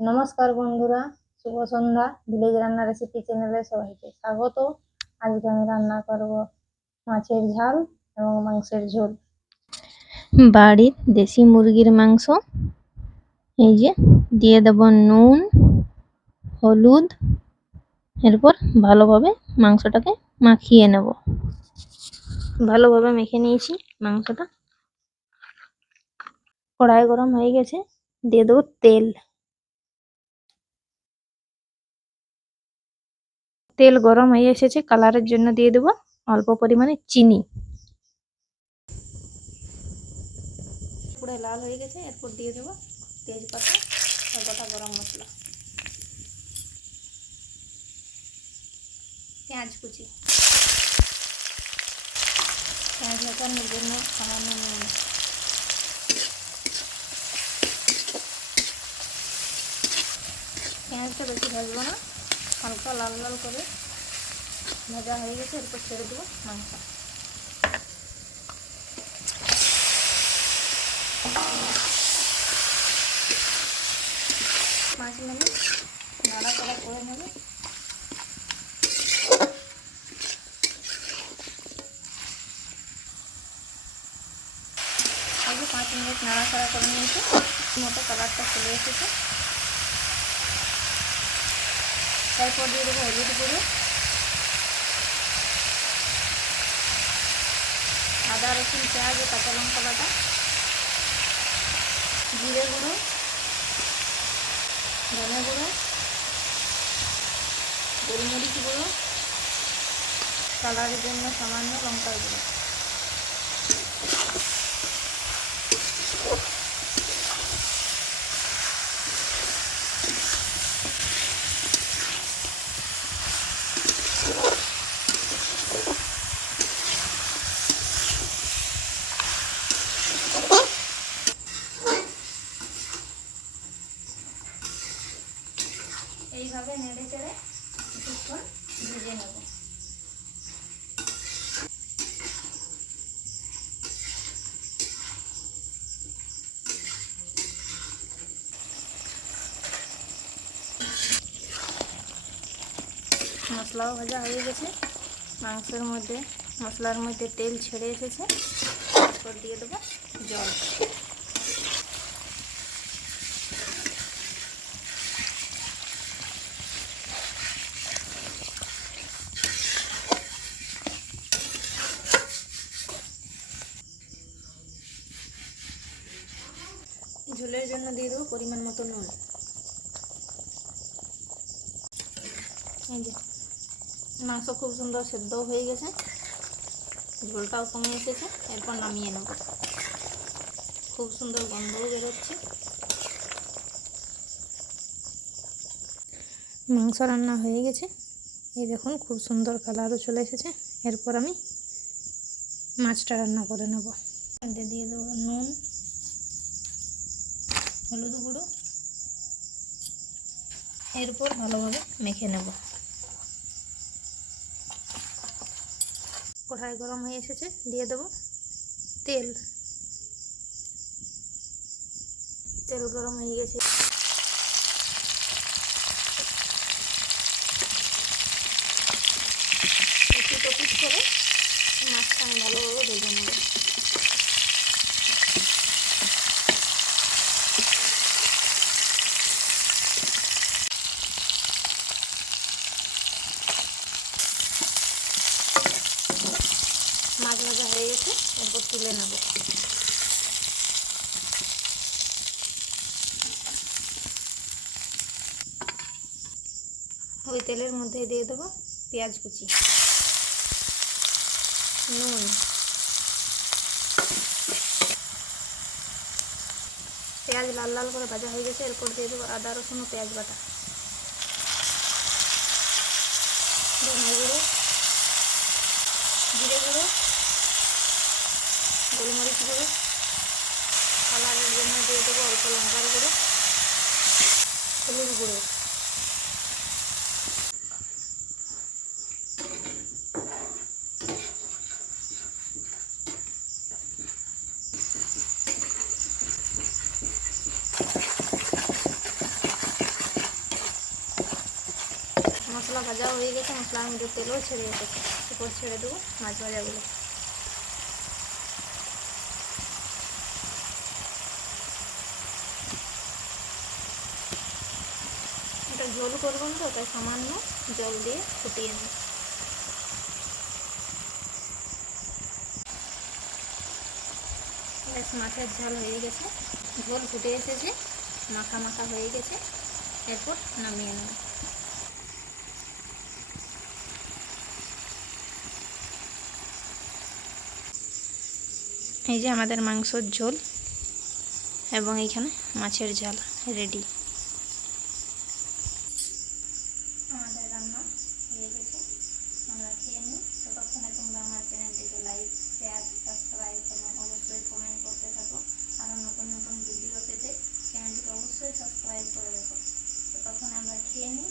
নমস্কার বন্ধুরা, শুভ সন্ধ্যা। ভিলেজ রান্না রেসিপি চ্যানেলে সবাইকে স্বাগত। আজকে আমি রান্না করব মাছের ঝাল এবং মাংসের ঝোল। বাড়ির দেশি মুরগির মাংস, এই যে দিয়ে দেব নুন, হলুদ। এরপর ভালোভাবে মাংসটাকে মাখিয়ে নেব। ভালোভাবে মেখে নিয়েছি মাংসটা। কড়াই গরম হয়ে গেছে, দিয়ে দেবো তেল। তেল গরম হয়ে এসেছে, কালারের জন্য দিয়ে দেবো অল্প পরিমাণে চিনি। পুরো লাল হয়ে গেছে, এরপর দিয়ে দেবো তেজপাতা আর গোটা গরম মশলা, পেঁয়াজ কুচি, পেঁয়াজ ভাজানোর জন্য সামান্য নুন। পেঁয়াজটা বেশি ভাজবো না, হালকা লাল লাল করে ভাজা হয়ে গেছে। এরপর ছেড়ে দেবো মাংস। মাছ নেবে, নাড়াচাড়া করে নেবে। আগে 5 মিনিট নাড়াচাড়া করে নিয়েছি, মতো কালারটা চলে এসেছে। তারপর দিয়ে দেবো হলুদ গুঁড়ো, আদা রসুন পেঁয়াজ ও কাঁচা লঙ্কা বাটা, জিরে গুঁড়ো, ধনে গুঁড়ো, গোলমরিচ গুঁড়ো, কালারের জন্য সামান্য লঙ্কার গুঁড়ো। এইভাবে নেড়ে চেড়ে কিছুক্ষণ ভেজে নেব। মশলাও ভাজা হয়ে গেছে, মাংসের মধ্যে মশলার মধ্যে তেল ছেড়ে এসেছে। তারপর দিয়ে দেবো জল। ঝোলের জন্য দিয়ে দেবো পরিমাণ মতো নুন। এই যে মাংস খুব সুন্দর সেদ্ধ হয়ে গেছে, ঝোলটাও কমে এসেছে। এরপর নামিয়ে নেব। খুব সুন্দর গন্ধও বেরোচ্ছে। মাংস রান্না হয়ে গেছে, এই দেখুন খুব সুন্দর কালারও চলে এসেছে। এরপর আমি মাছটা রান্না করে নেব। দিয়ে দেবো নুন, হলুদ গুঁড়ো, এরপর ভালোভাবে মেখে নেব। কড়াই গরম হয়ে এসেছে, দিয়ে দেবো তেল। তেল গরম হয়ে গেছে, পিট করে মাছটা আমি ভালোভাবে ভেজে নেব। মাছ ভাজা হয়ে গেছে, এরপর তুলে নেব। ওই তেলের মধ্যে দিয়ে দেবো পেঁয়াজ কুচি, নুন, পেঁয়াজ লাল লাল করে ভাজা হয়ে গেছে। এরপর দিয়ে দেবো আদা রসুন ও পেঁয়াজ বাটা, ধনে গুঁড়ো, জিরে গুঁড়ো, গোলমরিচ গুঁড়ো, কালারের জন্য দিয়ে দেবো অল্প লঙ্কার গুঁড়ো, হলুদ গুঁড়ো। মশলা ভাজাও হয়ে গেছে, মশলার মধ্যে তেলও ছেড়ে এসেছে। এরপর ছেড়ে দেবো মাছ ভাজাগুলো। এটা ঝোল করবেন তো, তাই সামান্য জল দিয়ে ফুটিয়ে নিই। বেশ মাছের ঝাল হয়ে গেছে, ঝোল ফুটে এসেছে, মাখা মাখা হয়ে গেছে। এরপর নামিয়ে নেব। এই যে আমাদের মাংসর ঝোল এবং এইখানে মাছের ঝাল রেডি। আমাদের রান্না হয়ে গেছে, আমরা খেয়ে নিই। ততক্ষণে তোমরা আমার চ্যানেলটিকে লাইক, শেয়ার, সাবস্ক্রাইব এবং অবশ্যই কমেন্ট করতে থাকো। আরও নতুন নতুন ভিডিও পেতে চ্যানেলটিকে অবশ্যই সাবস্ক্রাইব করে রেখো। ততক্ষণে আমরা খেয়ে নিই।